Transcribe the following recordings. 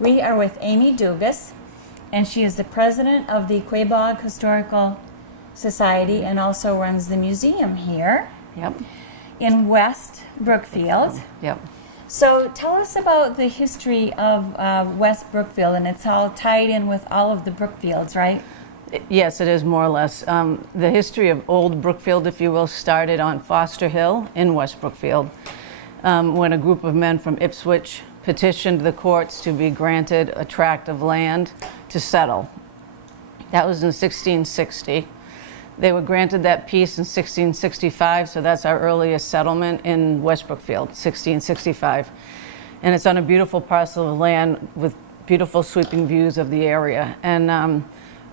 We are with Amy Dugas, and she is the president of the Quaboag Historical Society and also runs the museum here in West Brookfield. Yep. So tell us about the history of West Brookfield, and it's all tied in with all of the Brookfields, right? Yes, it is more or less. The history of Old Brookfield, if you will, started on Foster Hill in West Brookfield when a group of men from Ipswich petitioned the courts to be granted a tract of land to settle. That was in 1660. They were granted that piece in 1665, so that's our earliest settlement in West Brookfield, 1665. And it's on a beautiful parcel of land with beautiful sweeping views of the area. And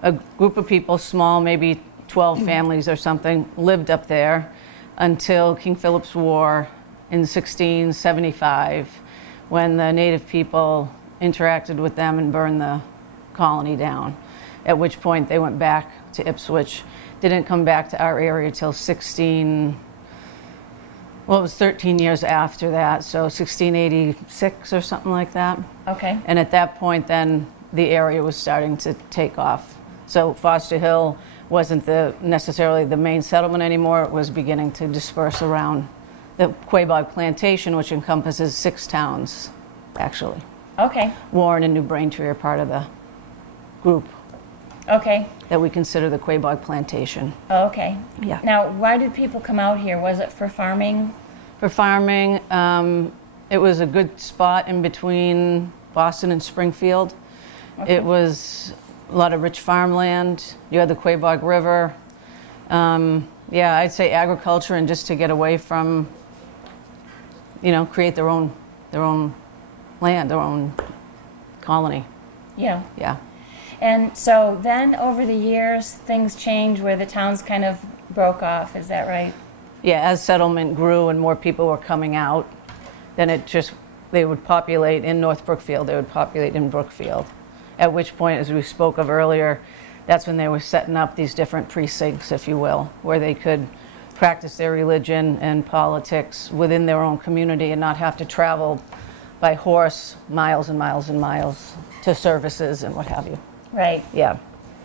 a group of people, small, maybe 12 families or something, lived up there until King Phillips War in 1675, when the native people interacted with them and burned the colony down, at which point they went back to Ipswich. Didn't come back to our area till it was 13 years after that, so 1686 or something like that. Okay. And at that point then the area was starting to take off. So Foster Hill wasn't necessarily the main settlement anymore. It was beginning to disperse around the Quaboag Plantation, which encompasses 6 towns, actually. Okay. Warren and New Braintree are part of the group. Okay. That we consider the Quaboag Plantation. Okay. Yeah. Now, why did people come out here? Was it for farming? For farming. It was a good spot in between Boston and Springfield. Okay. It was a lot of rich farmland. You had the Quaboag River. Yeah, I'd say agriculture, and just to get away from, create their own land, their own colony. Yeah. Yeah. And so then over the years, things changed where the towns kind of broke off. Is that right? Yeah, as settlement grew and more people were coming out, then they would populate in North Brookfield, they would populate in Brookfield. At which point, as we spoke of earlier, that's when they were setting up these different precincts, if you will, where they could practice their religion and politics within their own community and not have to travel by horse miles and miles and miles to services and what have you. Right. Yeah.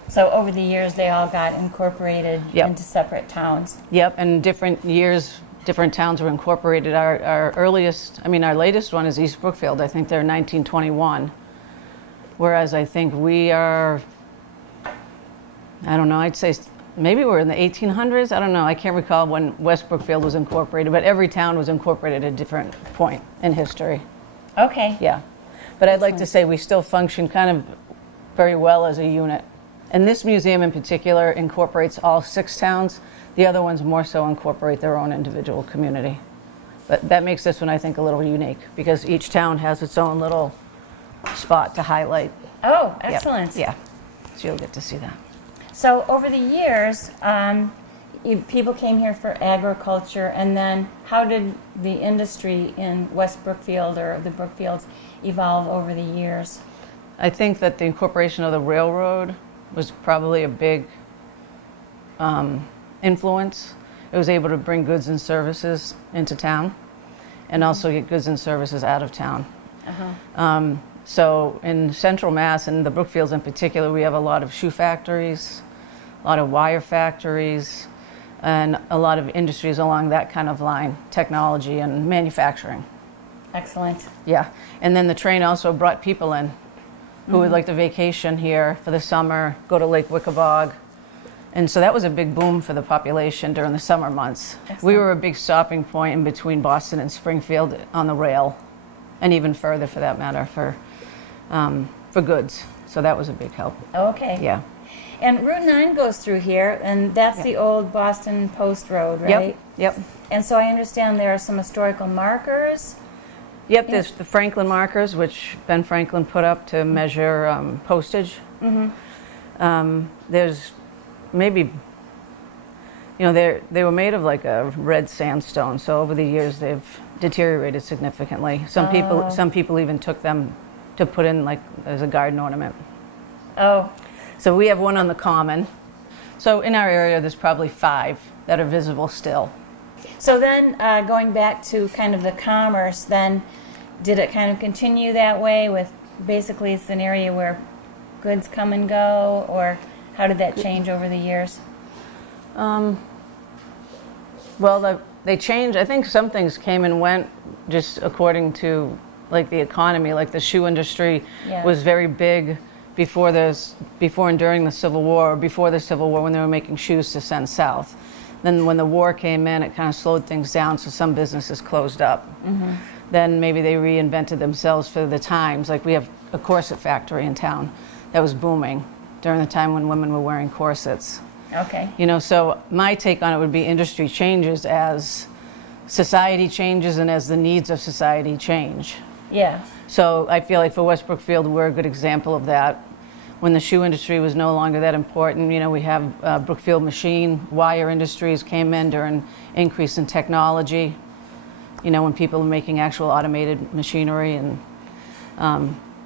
So over the years, they all got incorporated into separate towns. Yep, and different years, different towns were incorporated. Our latest one is East Brookfield. I think they're 1921. Whereas I think we are, I don't know, I'd say maybe we're in the 1800s. I don't know. I can't recall when West Brookfield was incorporated, but every town was incorporated at a different point in history. Okay. Yeah. But I'd like to say we still function kind of very well as a unit. And this museum in particular incorporates all 6 towns. The other ones more so incorporate their own individual community. But that makes this one, I think, a little unique because each town has its own little spot to highlight. Oh, excellent. Yeah. So you'll get to see that. So over the years, people came here for agriculture, and then how did the industry in West Brookfield or the Brookfields evolve over the years? I think that the incorporation of the railroad was probably a big influence. It was able to bring goods and services into town and also get goods and services out of town. Uh-huh. So in Central Mass, and the Brookfields in particular, we have a lot of shoe factories, a lot of wire factories, and a lot of industries along that kind of line, technology and manufacturing. Excellent. Yeah, and then the train also brought people in who would like to vacation here for the summer, go to Lake Quaboag. And so that was a big boom for the population during the summer months. Excellent. We were a big stopping point in between Boston and Springfield on the rail, and even further for that matter, for goods. So that was a big help. Okay. Yeah. And Route 9 goes through here, and that's the old Boston Post Road, right? Yep. And so I understand there are some historical markers. Yep, there's the Franklin markers, which Ben Franklin put up to measure postage. Mm-hmm. There's maybe, they were made of like a red sandstone, so over the years they've deteriorated significantly. Some people even took them to put in like as a garden ornament. Oh. So we have one on the common. So in our area, there's probably 5 that are visible still. So then, going back to kind of the commerce, then did it kind of continue that way with basically it's an area where goods come and go, or how did that change over the years? Well, they changed. I think some things came and went just according to like the economy. Like the shoe industry was very big before and during the Civil War, or before the Civil War when they were making shoes to send south. Then when the war came in, it kind of slowed things down, so some businesses closed up. Mm-hmm. Then maybe they reinvented themselves for the times. Like we have a corset factory in town that was booming during the time when women were wearing corsets. Okay. You know, so my take on it would be industry changes as society changes and as the needs of society change. Yeah. So I feel like for West Brookfield, we're a good example of that. When the shoe industry was no longer that important, you know, we have Brookfield Machine, wire industries came in during increase in technology, you know, when people were making actual automated machinery. And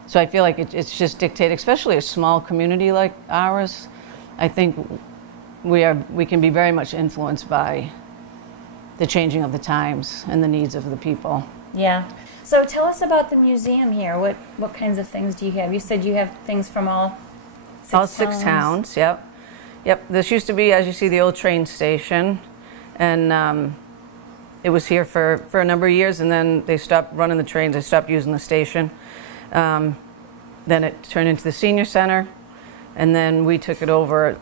so I feel like it's just dictated, especially a small community like ours. I think we can be very much influenced by the changing of the times and the needs of the people. Yeah. So tell us about the museum here. What kinds of things do you have? You said you have things from all six towns. Yep. This used to be, as you see, the old train station, and it was here for a number of years, and then they stopped running the trains. They stopped using the station. Then it turned into the senior center, and then we took it over.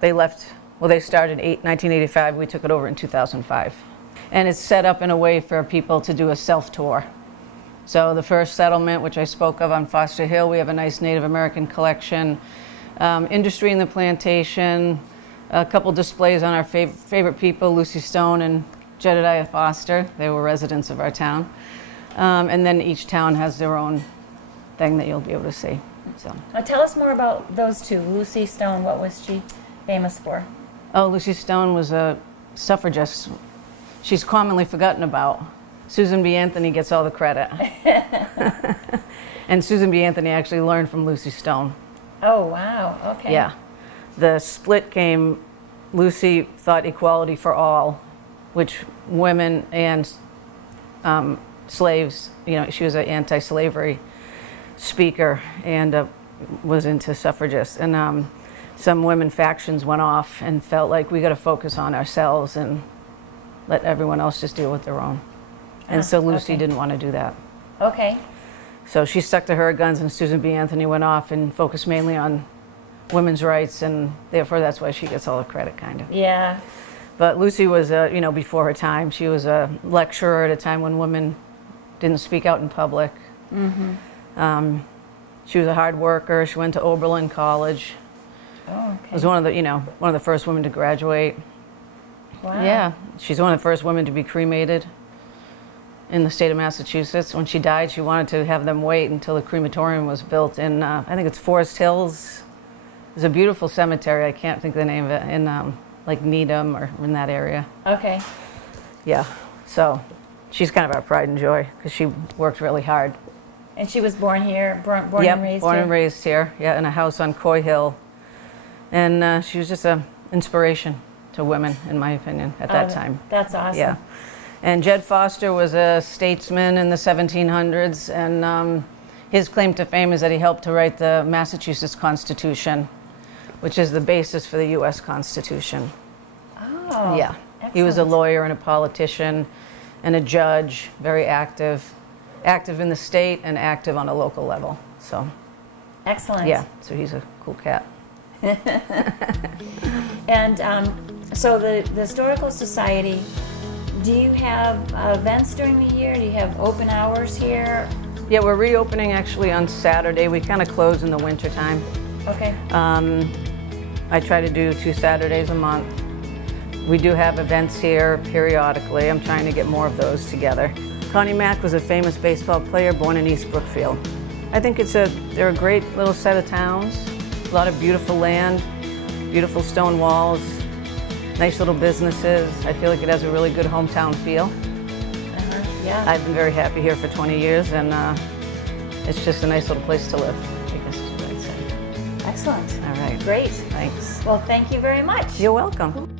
They left. Well, they started 1985. We took it over in 2005, and it's set up in a way for people to do a self-tour. So the first settlement, which I spoke of on Foster Hill, we have a nice Native American collection. Industry in the plantation, a couple displays on our favorite people, Lucy Stone and Jedediah Foster. They were residents of our town. And then each town has their own thing that you'll be able to see. So. Tell us more about those two. Lucy Stone, what was she famous for? Oh, Lucy Stone was a suffragist. She's commonly forgotten about. Susan B. Anthony gets all the credit. And Susan B. Anthony actually learned from Lucy Stone. Oh, wow. Okay. Yeah. The split came, Lucy thought equality for all, which women and slaves, you know, she was an anti-slavery speaker and was into suffragists. And some women factions went off and felt like we got to focus on ourselves and let everyone else just deal with their own. And so Lucy didn't want to do that. Okay. So she stuck to her guns, and Susan B. Anthony went off and focused mainly on women's rights, and therefore that's why she gets all the credit, kind of. Yeah. But Lucy was, you know, before her time. She was a lecturer at a time when women didn't speak out in public. Mm-hmm. She was a hard worker. She went to Oberlin College. Oh, okay. Was one of the first women to graduate. Wow. Yeah, she's one of the first women to be cremated in the state of Massachusetts. When she died, she wanted to have them wait until the crematorium was built in, I think it's Forest Hills. There's a beautiful cemetery, I can't think of the name of it, in like Needham or in that area. Okay. Yeah, so she's kind of our pride and joy because she worked really hard. And she was born here, born and raised here? Born and raised here, yeah, in a house on Coy Hill. And she was just an inspiration to women, in my opinion, at that time. That's awesome. Yeah. And Jed Foster was a statesman in the 1700s, and his claim to fame is that he helped to write the Massachusetts Constitution, which is the basis for the U.S. Constitution. Oh, yeah. Excellent. He was a lawyer and a politician and a judge, very active in the state and active on a local level. So. Excellent. Yeah, so he's a cool cat. And so the Historical Society, do you have events during the year? Do you have open hours here? Yeah, we're reopening actually on Saturday. We kind of close in the wintertime. Okay. I try to do 2 Saturdays a month. We do have events here periodically. I'm trying to get more of those together. Connie Mack was a famous baseball player born in East Brookfield. I think they're a great little set of towns. A lot of beautiful land, beautiful stone walls, nice little businesses. I feel like it has a really good hometown feel. Yeah. I've been very happy here for 20 years, and it's just a nice little place to live, I guess is what I'd say. Excellent. All right. Great. Thanks. Well, thank you very much. You're welcome.